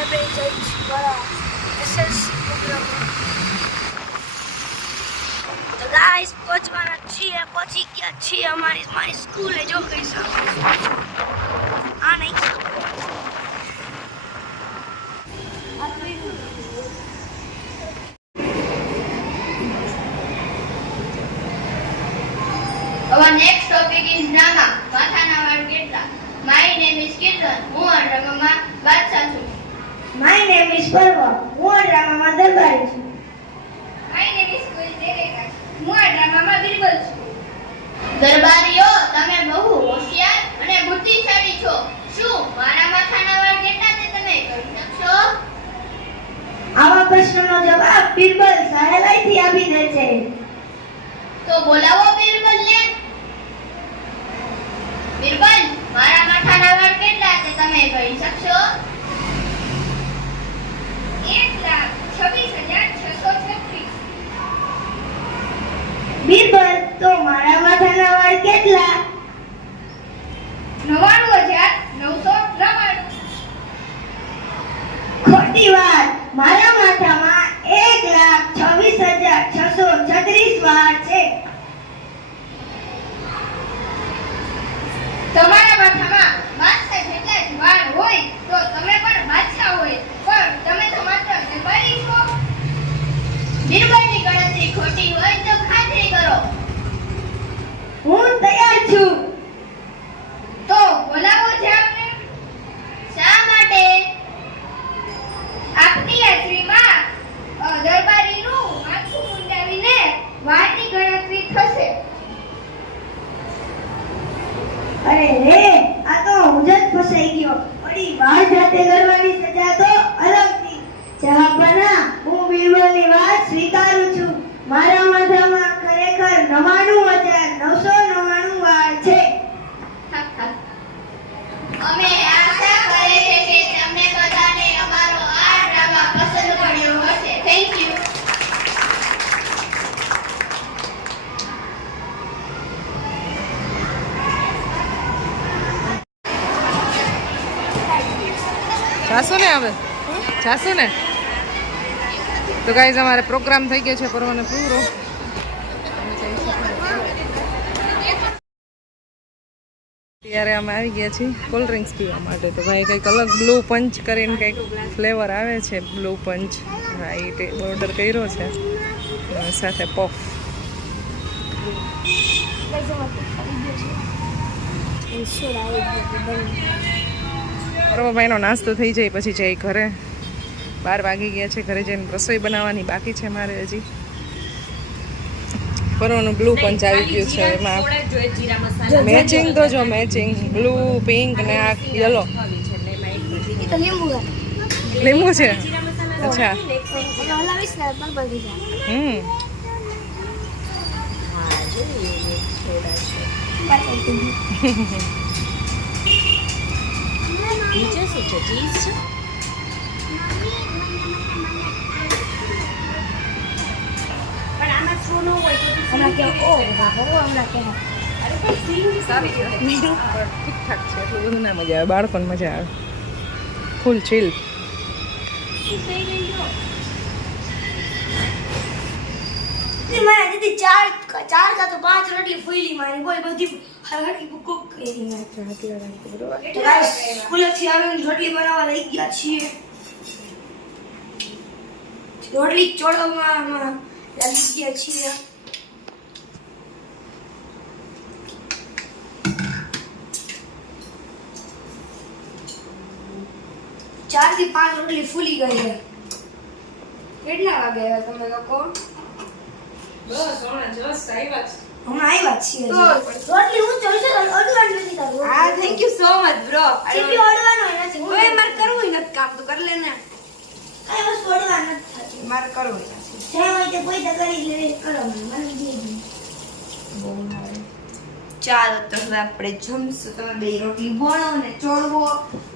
અમે બે જઈ છીએ એસએસસી પ્રોગ્રામમાં. તો ગાઈસ પહોંચવાના છીએ, પહોંચી ગયા છીએ મારી સ્કૂલે. જો ગઈશ આ નહીં Our next topic is drama. Mathana Ward Ketla. My name is Kirtan. હું આ ડ્રામામાં બાદશાહ છું. My name is Parva. હું આ ડ્રામામાં દરબારી છું. My name is Kulderekha. હું આ ડ્રામામાં બિરબલ છું. દરબારીઓ, તમે બહુ હોશિયાર અને બુદ્ધિશાળી છો. શું મારા માથાના વાળ કેટલા છે તમે કહી શકશો? આવા પ્રશ્નનો જવાબ બિરબલ સહેલાઈથી આપી દે છે. તો બોલાવો બિરબલને. બિરબલ, મારા માથાના વાળ કેટલા છે તમે કહી શકશો? 1,26,636. બિરબલ, તો મારા માથાના વાળ કેટલા? 99,999. ખોટી વાત. મારા માથામાં 1,26,636 વાળ છે. તમારા માથામાં બાદશાહ જેટલા જ વાળ હોય તો તમે પણ બાદશાહ હોય, પણ તમે તો માત્ર દરબારી છો. બિરબલની ગણતરી ખોટી હોય તો ખાતરી કરો. હું તૈયાર છું. તો બોલાવો છે આપને. શા માટે? આપની હાજરીમાં દરબારીનું માથું મુંડાવીને વાળની ગણતરી થશે. અરે રે, આ તો હું જ ફસાઈ ગયો. વળી વાળ જાતે કરવાની સજા તો અલગથી. જહાંપનાહ, હું બિરબલની વાત સ્વીકારું છું. મારા માથામાં ખરેખર 99,999 વાળ છે. અમે આશા કરીએ છીએ કે તમને બધાને અમારો આ ડ્રામા પસંદ પડ્યો હશે. Thank you. જાશો ને હવે જાશો ને. તો ગાઈઝ અમારે પ્રોગ્રામ થઈ ગયો છે પરવાનો પૂરો. ત્યારે અમે આવી ગયા છીએ કોલ્ડ ડ્રિંક્સ પીવા માટે. તો ભાઈ કંઈક અલગ બ્લુ પંચ કરીને કંઈક ફ્લેવર આવે છે, બ્લુ પંચ. હા, એ ઓર્ડર કર્યો છે અને સાથે પફ. ભાઈનો નાસ્તો થઈ જાય પછી જઈ ઘરે. 12 વાગી ગયા છે. ઘરે જઈને રસોઈ બનાવવાની બાકી છે મારે હજી. પરવાનું બ્લુ પંચ આવી ગયું છે. એમાં મેચિંગ તો જો મેચિંગ બ્લુ પિંક ને આ યલો લીંબુ છે. અચ્છા નીચે શું છે? ચીઝ છે. પણ આમાં શું ન હોય તો હમણાં કે હમણાં કે સારી છે, ઠીકઠાક છે. એટલું બધું ના મજા આવે, બાળકોને મજા આવે. ફૂલ ચીલ. મારા દીદી ચાર કાં તો 5 રોટલી ફૂલી મારી. બોલ બધી હરહરી બુક કરી મારી. સ્કૂલેથી આવીને રોટલી બનાવવા લઈ ગયા છીએ. રોટલી ચોળવામાં લાગી ગયા છીએ. ચાર થી 5 રોટલી ફૂલી ગઈ છે. કેટલા વાગે આવ્યા તમે લોકો? હમણાં આવ્યા છીએ. તો રોટલી હું ચોઈસ અડવાનું નથી કરવું. હા, thank you so much bro. ચીપી અડવાનું નથી. ઓય માર કરવું નથી કામ તો કર લે ને. કઈ વસ્તુ અડવાનું નથી થતું. માર કરવું નથી. જે હોય તે કોઈ તો કરી લે કરો. મને દે દે. ચાલો તો હવે આપણે જમશું. તમે બે રોટલી ભણો ને ચોળવો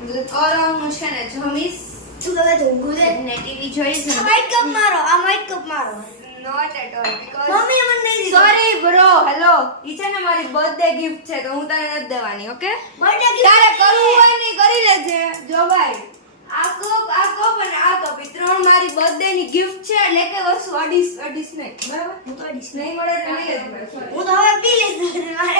બધું કરવાનું છે ને જમીશ. શું કહે તો ઊંઘું છે ને ટીવી જોઈશ ને. માઇક કપ મારો. આ માઇક કપ મારો. Not at all because mummy મને નહીં દીધો. Sorry bro. હેલો, ઈ છે ને મારી બર્થડે ગિફ્ટ છે તો હું તને નથી દેવાની. ઓકે, બર્થડે તારે કરવું હોય ને કરી લેજે. જો ભાઈ આ કપ અને આ કપ એ ત્રણ મારી બર્થડે ની ગિફ્ટ છે એટલે કે વસ્તુ અડીસ નહીં બરાબર હું તો અડીસ નહીં મળે તો નહીં હું તો હવે પી લઈશ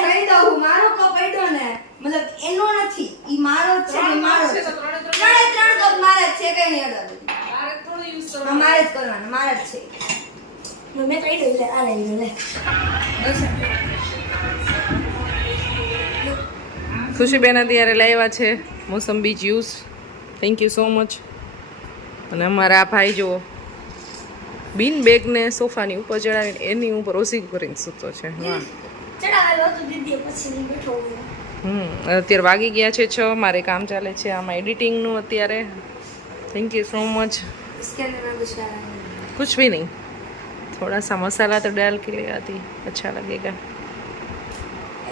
કહી દઉં મારો કપ આડ્યો ને મતલબ એનો નથી ઈ મારો જ છે ઈ મારો છે ત્રણ કપ મારા જ છે કઈ નહીં અડવા મારે જ કરવાના મારા જ છે મેં કહી દઉં લે આ લઈ લે ખુશીબેન અત્યારે લાવ્યા છે mosambi juice. Thank you so much. અને અમારા આ ભાઈ જુઓ બિન બેગને સોફાની ઉપર ચડાવીને એની ઉપર ઓસી કરીને સૂતો છે. વાહ. ચડાવેલો તો દીદી પછી બેઠો અત્યારે વાગી ગયા છે 6. મારે કામ ચાલે છે આમાં એડિટિંગનું અત્યારે. Thank you so much. इसके अंदर में कुछ डाला नहीं कुछ भी नहीं, थोड़ा सा मसाला तो डाल के ले आती, अच्छा लगेगा.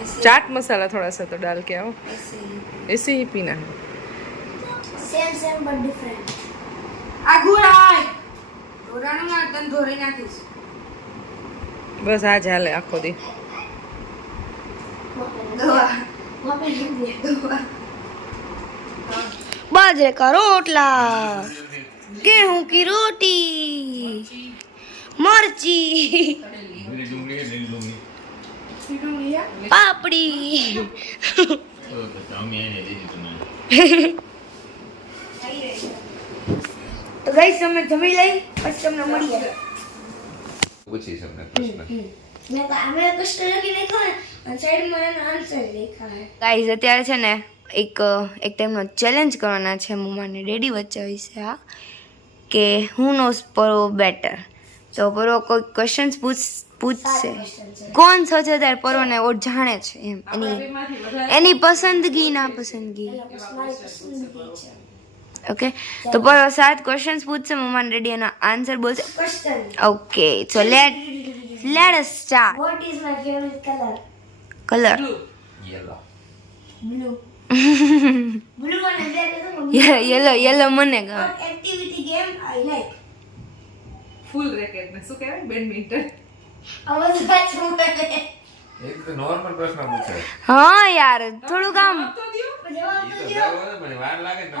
ऐसे चाट मसाला थोड़ा सा तो डाल के आओ, ऐसे ही ऐसे ही पीना है. सेम बट डिफरेंट आगुराय ધોરાનું માં તન ધોરી નાખીશ બસ આ જ હાલે આખો દી. बाजरे का रोटला गेहूं की रोटी मिर्ची पापड़ी तो गाइस हमें जमी लई પછી તમને મળીએ પૂછી તમને પ્રશ્ન મેં ક્વેશ્ચન લખી નાખ્યો ને અને સાઈડમાં એનો આન્સર લખ્યા છે ગાઈસ અત્યારે છે ને એક ટાઈમનો ચેલેન્જ કરવાના છે મમ્મા અને ડેડી વચ્ચે વિશે આ કે હુ નોઝ પરો બેટર. તો પરો કોઈ ક્વેશ્ચન્સ પૂછશે કોણ સૌથી વધારે પરોને ઓર જાણે છે એમ એની પસંદગી ના પસંદગી. ઓકે તો પરો 7 ક્વેશ્ચન્સ પૂછશે મમ્મા અને ડેડી એનો આન્સર બોલશે. Okay so let us start. Vote is my favourite colour? Yellow blue મને દે તો યલો મને ગમે. Activity game I like full racket ને શું કહેવાય બેડમિન્ટન. આવાજ પાછું મને એક તો નોર્મલ પ્રશ્ન પૂછે હા યાર થોડું કામ ઈ તો જવાબ મને વાર લાગે ને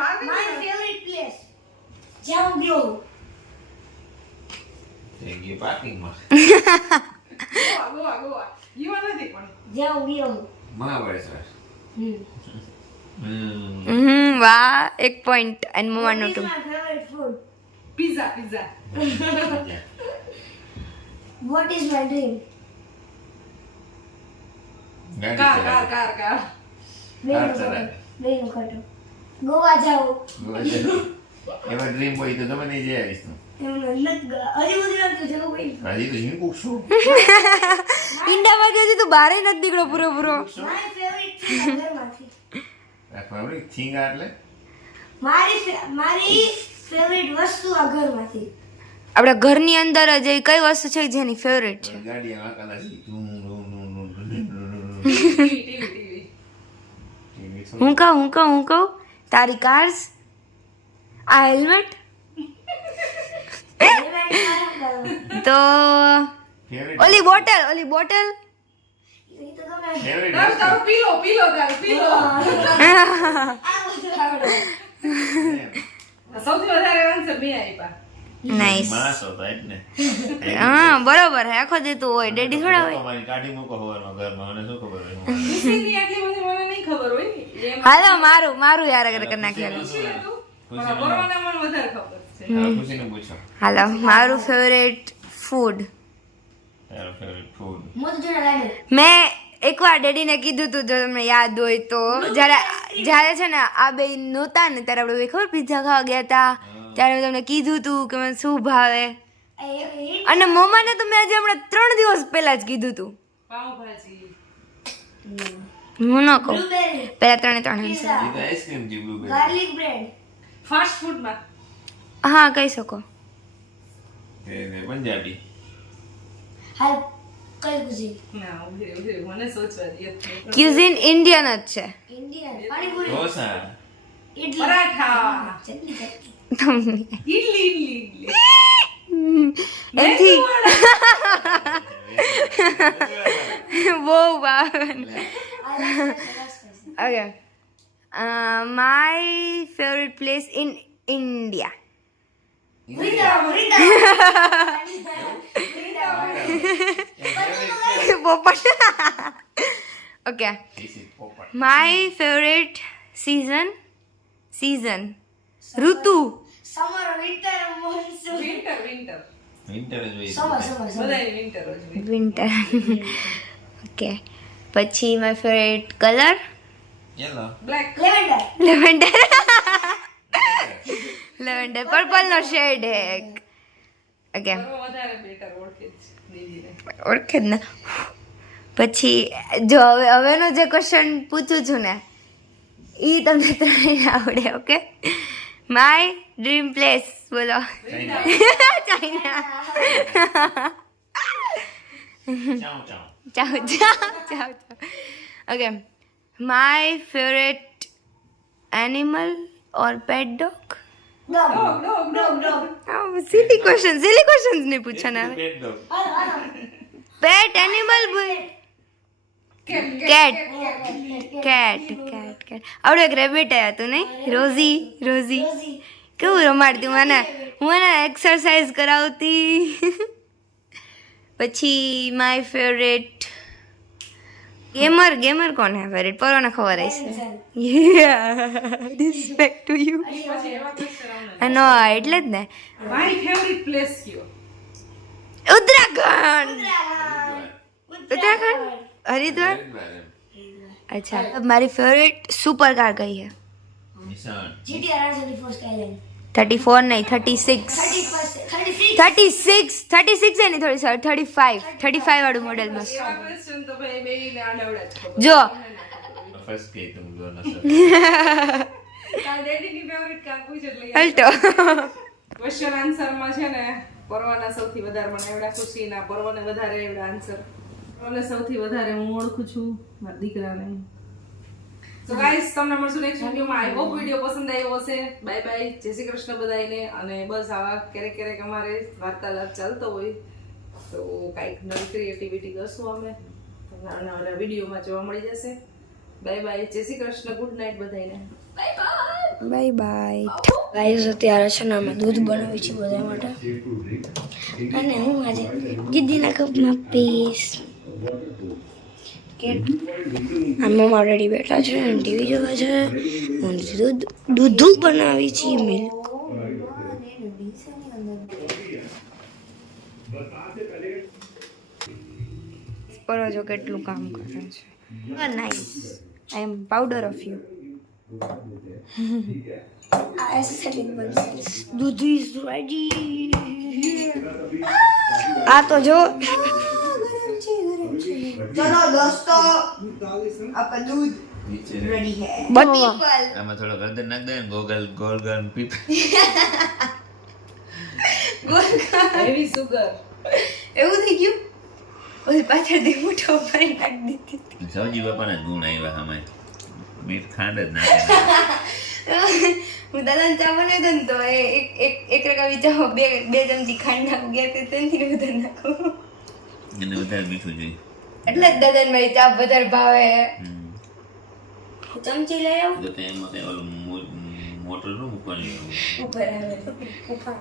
માય ફેવરિટ પ્લેસ જ્યાં હું ગયો થઈ ગઈ પાર્કિંગ માં ગોવા ઈવા નથી પણ જ્યાં હું ગયો મહાબળેશ્વર વાહ 1 પોઈન્ટ એન્ડ મમ્મા નો 2. My favourite food pizza what is my dream car બેનો કાટો ગોવા જાઓ એમાં ડ્રીમ હોય તો તમે નહીં જઈ આવીશ એમને હજી બધું રાખજો જવું ભાઈ હજી તો શું પૂછશું ઈંડા વાગે હજી તો બહાર નથી નીકળો પૂરો માય ફેવરિટ ફૂડ ઘરમાંથી ફેવરિટ થિંગ એટલે મારી ફેવરિટ વસ્તુ આ ઘરમાંથી આપણા ઘરની અંદર જ એવી કઈ વસ્તુ છે જેની ફેવરેટ છે? ગાડી આમાં કદાચ હું કહું તારી કાર્સ, આ હેલ્મેટ તો ઓલી બોટલ એ તો તમે સૌથી વધારે આન્સર મેં આપ્યા. નાઈસ. માસ હોતા એટલે હા બરોબર હે આખો દેતું હોય ડેડી થોડા હોય. તમારી કાઢી મૂકો હવારમાં ઘરમાં મને શું ખબર હોય ખુશીની આટલી બધી મને નહીં ખબર હોય ને. હાલો મારું યાર અગર કરી નાખીએ. ખુશીનું બરોબર મને વધારે ખબર છે. ખુશીનું પૂછો હાલો મારું ફેવરેટ ફૂડ. તારો ફેવરિટ ફૂડ મોત જોડા લાગે મેં એકવાર ડેડીને કીધું તું જો તમને યાદ હોય તો જ્યારે છે ને આ બે નહોતા ને ત્યારે આપણે ખબર પિઝા ખાવા ગયા હતા ત્યારે મેં તમને કીધું તું કે મને શું ભાવે અને મમ્માને તો મેં આજે હમણાં 3 દિવસ પહેલા જ કીધું તું. હું ન કહું બ્લુબેરી પહેલા 3 એ તો આઈસ્ક્રીમ જી બ્લુબેરી ગાર્લિક બ્રેડ ફાસ્ટ ફૂડમાં હા કહી શકો. એ પંજાબી હાલ કઈ કુઝીન મને સોચવા દે. ક્યુઝિન ઇન્ડિયન જ છે. ઇન્ડિયન પાણીપુરી ઢોસા ઇડલી પરાઠા ચટણી ઇડલી એથી બહુ ભાવે. Okay My favorite place in India. Popat. Okay. My favorite season. Rutu. Winter winter જ હોય બધાય વિન્ટર જ હોય. Winter. Okay. પછી my favorite color. Yellow black Lavender. Lavender. Purple નો shade હે એક. Okay. વધારે બેટર ઓળખે છે દીદીને. ઓળખે જ ને. પછી જો હવેનો જે ક્વેશ્ચન પૂછું છું ને એ તમને ત્રણેયને આવડે. ઓકે. માય ડ્રીમ પ્લેસ બોલો. ચાઇના. ચાઉ ચાઉ ચાવ. Okay. My favourite animal or pet dog. Silly questions નહીં પૂછવાના. Pet dog pet animal cat. આવડે એક રેબિટ હતું નહીં રોઝી કેવું રમાડતી હું એને એક્સરસાઇઝ કરાવતી. પછી માય ફેવરેટ ગેમર કોણ હે ફેવરેટ પરવાને ખબર હશે. Respect to you. પછી એવા question આવના. નો એટલે જ ને. મારી ફેવરિટ પ્લેસ કયો? ઉત્તરાખંડ. હરિદ્વાર. અચ્છા મારી ફેવરેટ સુપર કાર કઈ है? નિશાન 34 नहीं 36 है नहीं थोड़ी सर 35 वाળું મોડેલ મસ્ત. આ question તો ભાઈ બેયને આડવડા જ ખબર. જો ફર્સ્ટ કે તુમ દોનો સર તાર ડેડીની ફેવરિટ કાર પૂછ એટલે અલ્ટો. ક્વેશ્ચન આન્સર માં છે ને પરવાના સૌથી વધારે મને એવડા ખુશી ના પરવાને વધારે એવડા આન્સર પરવાને સૌથી વધારે હું ઓળખું છું મારા દીકરાને. સો ગાઈસ તમને મળશું નેક્સ્ટ વિડિયોમાં. આઈ હોપ વિડિયો પસંદ આવ્યો હશે. બાય બાય, જય શ્રી કૃષ્ણ બધાયને. અને બસ આવા ક્યારેક અમારે વાર્તાલાપ ચાલતો હોય તો કાંઈક નવી ક્રિએટિવિટી કરશું અમે તમને આવનારા વિડીયોમાં જોવા મળી જશે. બાય બાય, જય શ્રી કૃષ્ણ, ગુડ નાઇટ બધાયને. Bye bye. ગાઈસ અત્યારે છે ને અમે દૂધ બનાવી છે બધા માટે અને હું આજે ગીદીના કપમાં પીશ. મમ્મા ઓલરેડી બેઠા છે અને ટીવી જોવે છે. હું દૂધ બનાવી છે મિલ્ક. કરો જો કેટલું કામ કરે છે. નાઇસ. આઈ એમ પાવડર ઓફ યુ. દૂધ ઇઝ રેડી. આ તો જો ચલો દોસ્તો આપકા દૂધ નીચે રેડી હે. આમાં થોડો ગરદન નાખ દે ને ગોલગન પીપ હેવી સુગર એવું થઈ ગયું. ઓલી પાછળથી મોટો ભરી નાખી દીધી. સૌજી બાપાના ગુણ આવ્યા આમાં મીઠ ખાંડ જ નાખે હું દાદાને ચા બનાવી દઉં ને તો એક રકાવી ચા બે ચમચી ખાંડ નાખું ગયા તેથી વધારે નાખું એને વધારે મીઠું જોઈએ એટલે જ દાદાને મારી ચા વધારે ભાવે. ચમચી લઈ આવું તો એમાં કઈ ઓલું મોટર નું મૂકવાનું ઉપર આવે ઉપર